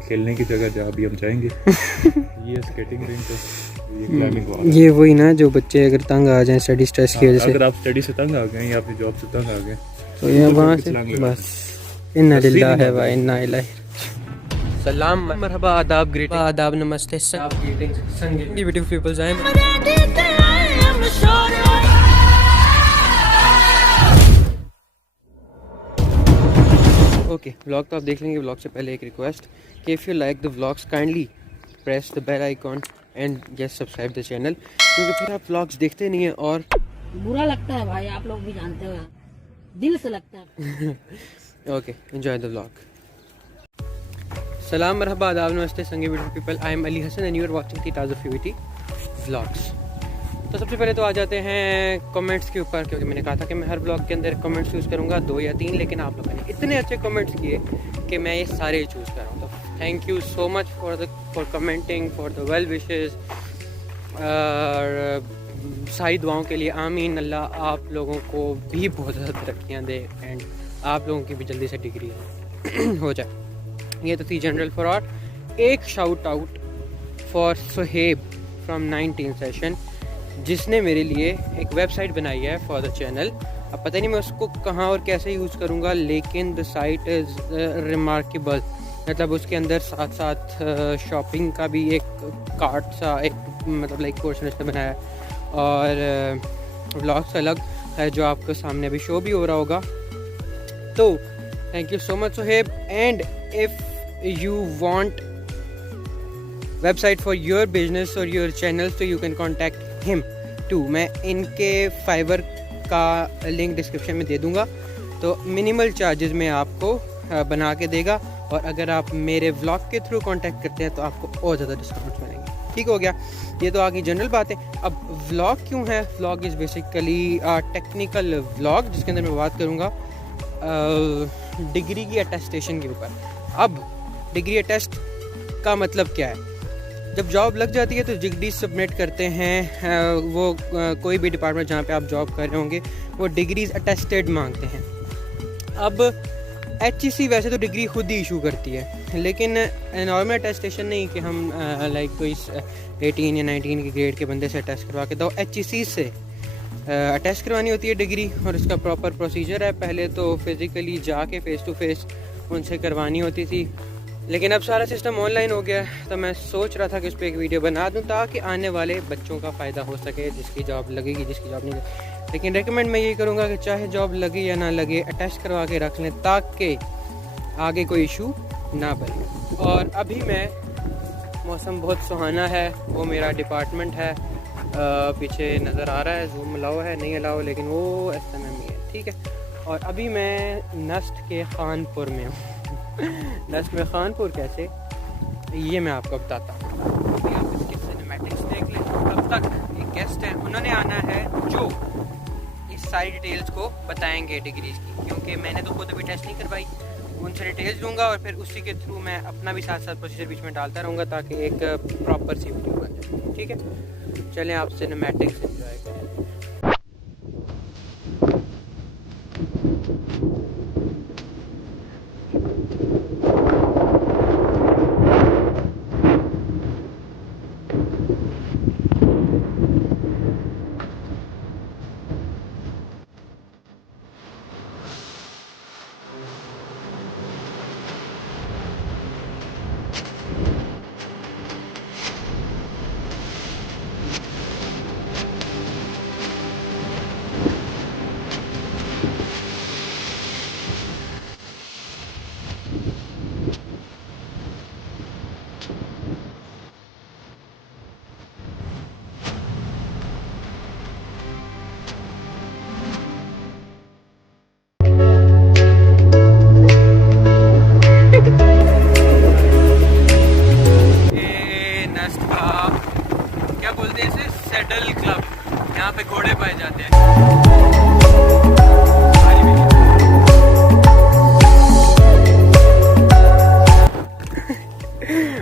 खेलने की जगह जहाँ अभी हम जाएंगे ये स्केटिंग रिंग तो ये क्लाइंबिंग वॉल। ये वही ना जो बच्चे अगर तंग आ जाएं स्टडी स्ट्रेस की वजह से, अगर आप स्टडी से तंग आ गए या अपनी जॉब से तंग आ गए तो ये वहाँ से बस इन्ना लिल्लाह है व इन्ना इलैहि। सलाम मरहबा आदाब ग्रीटिंग आदाब नमस्ते सब ग्रीटिंग्स संगे beautiful peoples I am okay. Vlog तो आप देख लेंगे। व्लॉग से पहले एक रिक्वेस्ट कि if you like the vlogs kindly press the bell icon and just subscribe the channel, क्योंकि फिर आप व्लॉग्स देखते नहीं हैं और बुरा लगता है भाई, आप लोग भी जानते हो, दिल से लगता है। Okay, enjoy the vlog. सलाम मरहबा आदाब नमस्ते संगे beautiful people, I am Ali Hassan and you are watching the Taaz of vlogs. तो सबसे पहले तो आ जाते हैं कमेंट्स के ऊपर, क्योंकि मैंने कहा था कि मैं हर ब्लॉग के अंदर कमेंट्स यूज़ करूँगा 2 या 3, लेकिन आप लोगों ने इतने अच्छे कमेंट्स किए कि मैं ये सारे चूज़ कर रहा हूँ। तो thank you so much for commenting, for the well wishes, सारी दुआओं के लिए आमीन। अल्लाह आप लोगों को भी बहुत ज़्यादा तरक्कियाँ दे एंड आप लोगों की भी जल्दी से डिग्री हो जाए। ये तो थी जनरल फॉर आर्ट। एक shout out for Suhaib from 19 session, जिसने मेरे लिए एक वेबसाइट बनाई है फॉर द चैनल। अब पता नहीं मैं उसको कहाँ और कैसे यूज़ करूँगा, लेकिन द साइट इज़ रिमार्केबल। मतलब उसके अंदर साथ साथ शॉपिंग का भी एक कार्ट सा एक मतलब लाइक पोर्शन उसने बनाया है, और व्लॉग्स अलग है जो आपके सामने अभी शो भी हो रहा होगा। तो thank you so much Suhaib, and if you want website for your business or your channel, so you can contact him too। मैं इनके फाइवर का लिंक डिस्क्रिप्शन में दे दूंगा। तो मिनिमल चार्जेस में आपको बना के देगा, और अगर आप मेरे व्लॉग के थ्रू कांटेक्ट करते हैं तो आपको और ज़्यादा डिस्काउंट्स मिलेंगे। ठीक हो गया, ये तो आगे जनरल बात है। अब व्लॉग क्यों है? Vlog is basically technical vlog, जिसके अंदर मैं बात करूँगा डिग्री की अटेस्टेशन के ऊपर। अब डिग्री अटेस्ट का मतलब क्या है? जब जॉब लग जाती है तो डिग्री सबमिट करते हैं, वो कोई भी डिपार्टमेंट जहाँ पे आप जॉब कर रहे होंगे वो डिग्रीज अटेस्टेड मांगते हैं। अब HEC वैसे तो डिग्री खुद ही इशू करती है, लेकिन नॉर्मल अटेस्टेशन नहीं कि हम लाइक कोई 18 या 19 की ग्रेड के बंदे से अटेस्ट करवा के दो। HEC से अटेस्ट करवानी होती है डिग्री, और इसका प्रॉपर प्रोसीजर है। पहले तो फिज़िकली जाके फ़ेस टू फेस उनसे करवानी होती थी, लेकिन अब सारा सिस्टम ऑनलाइन हो गया है। तो मैं सोच रहा था कि उस पर एक वीडियो बना दूं ताकि आने वाले बच्चों का फ़ायदा हो सके, जिसकी जॉब लगेगी जिसकी जॉब नहीं लगेगी। लेकिन रेकमेंड मैं ये करूँगा कि चाहे जॉब लगे या ना लगे अटेस्ट करवा के रख लें, ताकि आगे कोई इशू ना बने। और अभी मैं मौसम बहुत सुहाना है, वो मेरा डिपार्टमेंट है, पीछे नज़र आ रहा है, जूम अलाउ है नहीं अलाउ, लेकिन वो SMM ही है। ठीक है, और अभी मैं नस्ट के खानपुर में हूँ। नस्ट में खानपुर कैसे, ये मैं आपको बताता हूँ। आप इसके सिनेमैटिक्स देख लें। अब तक एक गेस्ट है, उन्होंने आना है जो इस सारी डिटेल्स को बताएंगे डिग्रीज की, क्योंकि मैंने तो खुद अभी टेस्ट नहीं करवाई। उनसे डिटेल्स दूंगा और फिर उसी के थ्रू मैं अपना भी साथ साथ प्रोसीजर बीच में डालता रहूँगा, ताकि एक प्रॉपर सी वीडियो बन जाए। ठीक है, चलें आप सिनेमैटिक्स एंजॉय करें। सैडल क्लब, यहाँ पे घोड़े पाए जाते हैं।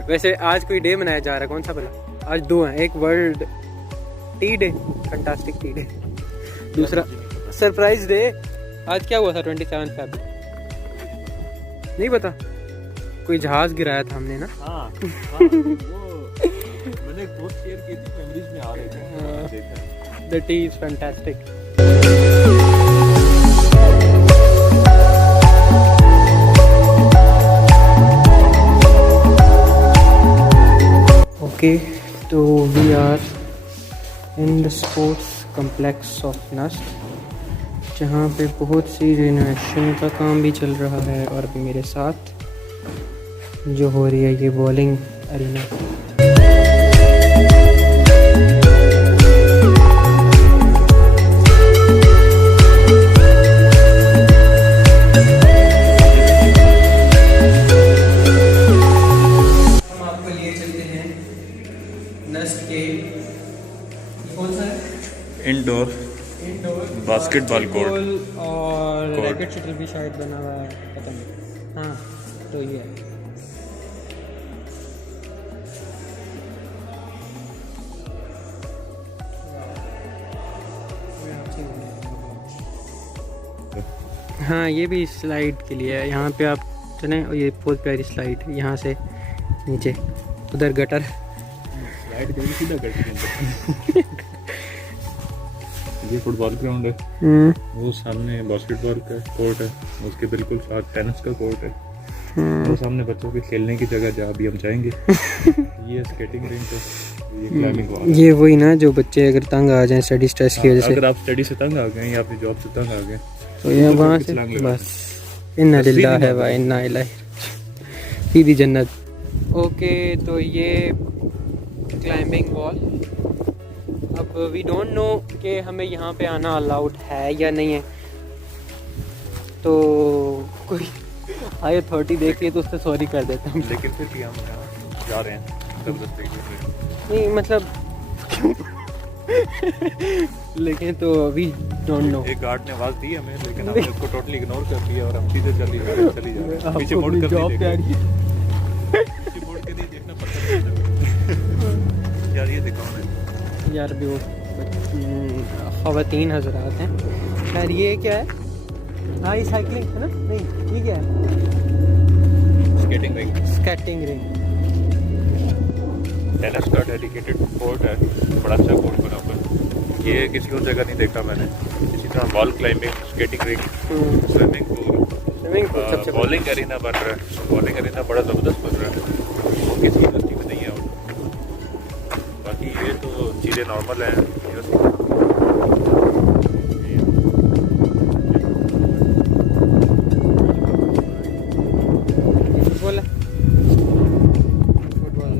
वैसे आज कोई डे मनाया जा रहा है, कौन सा भला? आज 2 हैं, एक world T day, fantastic T day, दूसरा सरप्राइज डे। आज क्या हुआ था 27 फरवरी? नहीं पता, कोई जहाज गिराया था हमने ना। हाँ वो मैंने एक पोस्ट शेयर की थी, मेमोरीज में आ रहे थे देखा। The tea is fantastic. Okay, तो we are in the sports complex of NUST, जहाँ पे बहुत सी रिनोवेशन का काम भी चल रहा है। और अभी मेरे साथ जो हो रही है ये बॉलिंग अरीना। हम आपको लिए चलते हैं नस्ट के कौन सा है इंडोर बास्केटबॉल कोर्ट और कोर्ट। रैकेट शटल भी शायद बना हुआ है, पता नहीं। हाँ तो ये है। हाँ ये भी स्लाइड के लिए है, यहाँ पे आप चलें और ये बहुत प्यारी स्लाइड है, यहाँ से नीचे उधर गटर। स्लाइड करी सीधा करके ये फुटबॉल ग्राउंड है, वो सामने बास्केटबॉल का कोर्ट है, उसके बिल्कुल साथ टेनिस का कोर्ट है, वो सामने बच्चों के खेलने की जगह जहाँ भी हम जाएंगे। ये स्केटिंग रिंग है, ये क्लाइंबिंग वॉल। ये वही ना जो बच्चे अगर तंग आ जाएं स्टडी स्ट्रेस की वजह से, अगर आप स्टडी से तंग आ गए या अपनी जॉब से तंग आ गए तो ये वहाँ से छलांग लगा। बस इन्ना लिल्लाह है वा इन्ना इलाही सीधी जन्नत। ओके, तो ये क्लाइंबिंग वॉल। अब वी डोंट नो कि हमें यहाँ पे आना अलाउड है या नहीं है, तो कोई हाई अथॉरिटी देख लिया तो उससे सॉरी कर देता हूँ। लेकिन फिर भी हम यहाँ जा रहे हैं जबरदस्ती के लिए। नहीं मतलब लेकिन तो अभी डोंट नो। एक गार्ड ने आवाज दी हमें, लेकिन हमने उसको टोटली इग्नोर कर दिया और हम सीधे चली जा रहे हैं। पीछे मुड़ कर जॉब नहीं प्यारी है। पीछे मुड़ के नहीं देखना पड़ता। यार ये दिखाओ ना यार भी वो ख़वातीन हजरात हैं। खैर ये क्या है? हाँ ये साइकिलिंग है ना? नहीं ये क्या है? Skating ring, skating ring. Tennis का डेडिकेटेड कोर्ट है, बड़ा अच्छा कोर्ट बना हुआ है। ये किसी और जगह नहीं देखा मैंने। इसी तरह wall climbing, skating ring, swimming pool, swimming pool सबसे बॉलिंग एरिना बन रहा है। बॉलिंग एरिना बड़ा ज़बरदस्त बन रहा है, वो किसी यूनिवर्सिटी में नहीं है। और बाकी ये तो चीज़ें नॉर्मल हैं यूनिवर्सिटी। फुटबॉल है, फुटबॉल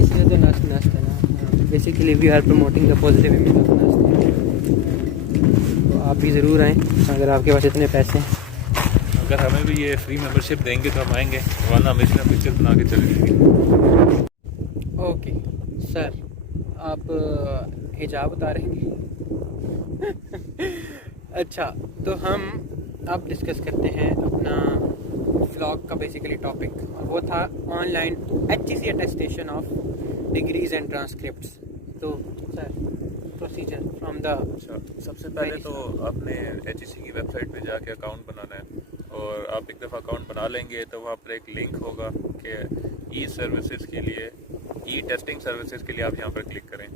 इसलिए तो नस्ट नस्ट है ना। Basically we are promoting the positive image of NUST. तो आप भी ज़रूर आएँ अगर आपके पास इतने पैसे हैं। अगर हमें भी ये फ्री मेंबरशिप देंगे तो हम आएंगे, वरना हम इसमें पिक्चर बना के चले जाएंगे। ओके सर, आप हिजाब उतारेंगे? अच्छा, तो हम अब डिस्कस करते हैं अपना व्लॉग का बेसिकली टॉपिक, वो था online HEC attestation of degrees and transcripts. तो सर प्रोसीजर फ्रॉम द सबसे पहले तो आपने HEC की वेबसाइट पे जाके अकाउंट बनाना है, और आप एक दफ़ा अकाउंट बना लेंगे तो वहाँ पर एक लिंक होगा कि ई सर्विसेज के लिए, ई टेस्टिंग सर्विसेज के लिए आप यहाँ पर क्लिक करें।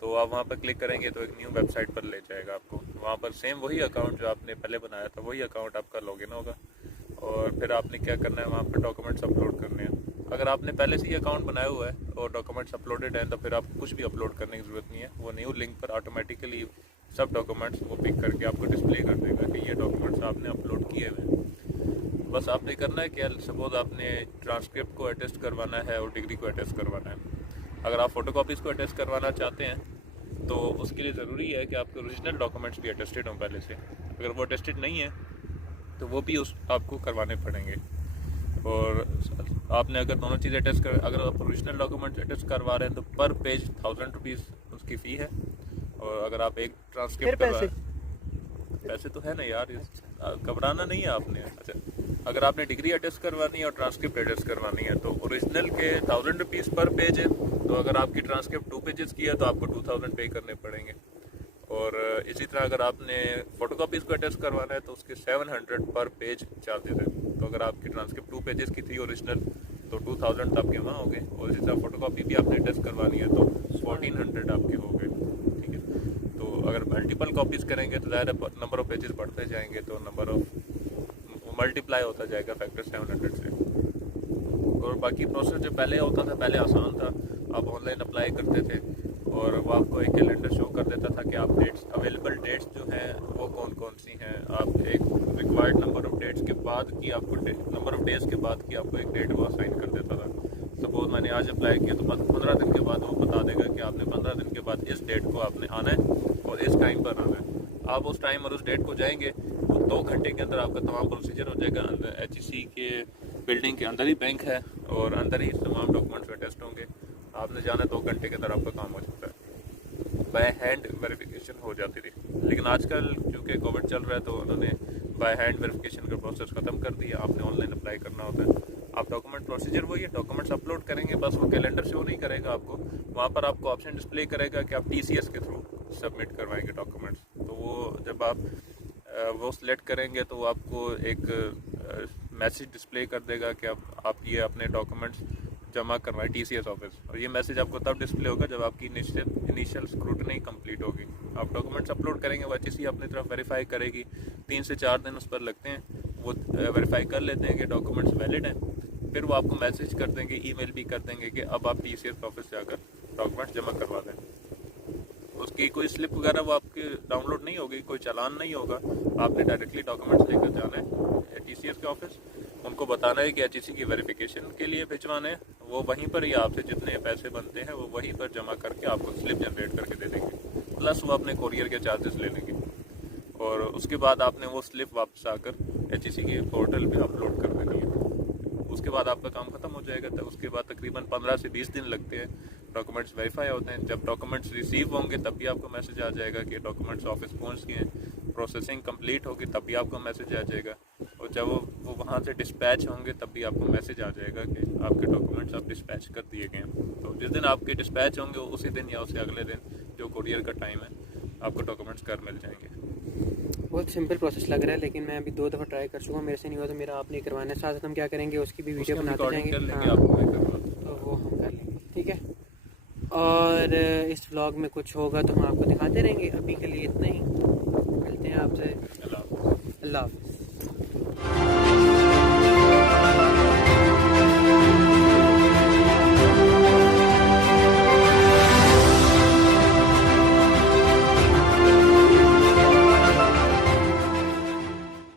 तो आप वहाँ पर क्लिक करेंगे तो एक न्यू वेबसाइट पर ले जाएगा आपको। वहाँ पर सेम वही अकाउंट जो आपने पहले बनाया था, वही अकाउंट आपका लॉगिन होगा, और फिर आपने क्या करना है, वहाँ पर डॉक्यूमेंट्स अपलोड करने हैं। अगर आपने पहले से ही अकाउंट बनाया हुआ है और डॉक्यूमेंट्स अपलोडेड हैं तो फिर आपको कुछ भी अपलोड करने की ज़रूरत नहीं है। वो न्यू लिंक पर ऑटोमेटिकली सब डॉक्यूमेंट्स वो पिक करके आपको डिस्प्ले कर देगा कि ये डॉक्यूमेंट्स आपने अपलोड किए हुए हैं। बस आपने करना है कि सपोज आपने ट्रांसक्रिप्ट को अटेस्ट करवाना है और डिग्री को अटेस्ट करवाना है। अगर आप फोटोकॉपीज़ को अटेस्ट करवाना चाहते हैं तो उसके लिए ज़रूरी है कि आपके ओरिजिनल डॉक्यूमेंट्स भी अटेस्टेड हों पहले से। अगर वो अटेस्टेड नहीं है तो वो भी आपको करवाने पड़ेंगे। और आपने अगर दोनों चीज़ें अटेस्ट कर, अगर आप ओरिजिनल डॉक्यूमेंट्स अटेस्ट करवा रहे हैं तो पर पेज 1000 रुपीज़ उसकी फ़ी है। और अगर आप एक ट्रांसक्रिप्ट करवा, पैसे तो है ना यार, घबराना नहीं है आपने। अच्छा, अगर आपने डिग्री अटेस्ट करवानी है और ट्रांसक्रिप्ट अटेस्ट करवानी है तो ओरिजिनल के 1000 रुपीज़ पर पेज है। तो अगर आपकी ट्रांसक्रिप्ट 2 पेजेस की है तो आपको 2000 पे करने पड़ेंगे। और इसी तरह अगर आपने फोटोकॉपीज़ को अटेस्ट करवाना है तो उसके 700 पर पेज चार्जेस है। तो अगर आपकी ट्रांसक्रिप्ट 2 पेजेस की थी ओरिजिनल तो 2000 आपके वहाँ हो गए, और इसी तरह फोटोकॉपी भी आपने अटेस्ट करवानी है तो 1400 आपके हो गए। ठीक है, तो अगर मल्टीपल कॉपीज़ करेंगे तो ज़्यादा नंबर ऑफ पेजेस बढ़ते जाएंगे, तो नंबर ऑफ मल्टीप्लाई होता जाएगा फैक्टर 700 से। और बाकी प्रोसेस जो पहले होता था, पहले आसान था, आप ऑनलाइन अप्लाई करते थे और वो आपको एक कैलेंडर शो कर देता था कि आप डेट्स, अवेलेबल डेट्स जो हैं वो कौन कौन सी हैं। आप एक रिक्वायर्ड नंबर ऑफ डेट्स के बाद की आपको नंबर ऑफ डेज के बाद की आपको एक डेट वो असाइन कर देता था। सपोज मैंने आज अप्लाई किया तो 15 दिन के बाद वो बता देगा कि आपने 15 दिन के बाद इस डेट को आपने आना है और इस टाइम पर आना है। आप उस टाइम और उस डेट को जाएंगे तो 2 घंटे के अंदर आपका तमाम प्रोसीजर हो जाएगा। HEC के बिल्डिंग के अंदर ही बैंक है और अंदर ही तमाम डॉक्यूमेंट्स का टेस्ट होंगे। आपने जाना 2 घंटे के अंदर आपका काम हो जाता है। बाय हैंड वेरिफिकेशन हो जाती थी, लेकिन आजकल चूँकि कोविड चल रहा है तो उन्होंने बाय हैंड वेरिफिकेशन का प्रोसेस ख़त्म कर दिया। आपने ऑनलाइन अप्लाई करना होता है। आप डॉक्यूमेंट प्रोसीजर वही है, डॉक्यूमेंट्स अपलोड करेंगे, बस वो कैलेंडर शो नहीं करेगा आपको, वहाँ पर आपको ऑप्शन डिस्प्ले करेगा कि आप TCS के थ्रू सबमिट करवाएंगे डॉक्यूमेंट्स। तो वो जब आप वो सिलेक्ट करेंगे तो आपको एक मैसेज डिस्प्ले कर देगा कि आप ये अपने डॉक्यूमेंट्स जमा करवाएं TCS ऑफिस, और ये मैसेज आपको तब डिस्प्ले होगा जब आपकी इनिशियल स्क्रूटनी कंप्लीट होगी। आप डॉक्यूमेंट्स अपलोड करेंगे, वो HEC अपनी तरफ वेरीफाई करेगी, 3 से 4 दिन उस पर लगते हैं, वो वेरीफाई कर लेते हैं कि डॉक्यूमेंट्स वैलिड हैं। फिर वो आपको मैसेज कर देंगे, ईमेल भी कर देंगे कि अब आप TCS ऑफिस जाकर डॉक्यूमेंट्स जमा करवा दें। उसकी कोई स्लिप वगैरह वो आपके डाउनलोड नहीं होगी, कोई चालान नहीं होगा। आपने डायरेक्टली डॉक्यूमेंट्स लेकर जाना है TCS के ऑफिस, उनको बताना है कि HEC की वेरिफिकेशन के लिए भिजवाना है। वो वहीं पर ही आपसे जितने पैसे बनते हैं वो वहीं पर जमा करके आपको स्लिप जनरेट करके दे देंगे, प्लस वो अपने कोरियर के चार्जेस ले लेंगे। और उसके बाद आपने वो स्लिप वापस आकर HEC के पोर्टल पे अपलोड कर देनी है। उसके बाद आपका काम खत्म हो जाएगा। तो उसके बाद तकरीबन 15 से 20 दिन लगते हैं, डॉक्यूमेंट्स वेरीफाई होते हैं। जब डॉक्यूमेंट्स रिसीव होंगे तब भी आपको मैसेज आ जाएगा कि डॉक्यूमेंट्स ऑफिस पहुंच गए हैं। प्रोसेसिंग कंप्लीट होगी तब भी आपको मैसेज आ जाएगा, और जब वो वहाँ से डिस्पैच होंगे तब भी आपको मैसेज आ जाएगा कि आपके डॉक्यूमेंट्स आप डिस्पैच कर दिए गए हैं। तो जिस दिन आपके डिस्पैच होंगे उसी दिन या उससे अगले दिन जो कुरियर का टाइम है आपको डॉक्यूमेंट्स घर मिल जाएंगे। बहुत सिंपल प्रोसेस लग रहा है, लेकिन मैं अभी 2 दफ़ा ट्राई कर चुका हूँ, मेरे से नहीं हुआ तो मेरा आप नहीं करवाना है। साथ हम क्या करेंगे उसकी भी वीडियो बनाते जाएंगे, हाँ, तो वो हम कर लेंगे। ठीक है, और इस व्लॉग में कुछ होगा तो हम आपको दिखाते रहेंगे। अभी के लिए इतना ही, मिलते हैं आपसे। अल्लाह हाफ़िज़। अल्लाह हाफ़िज़।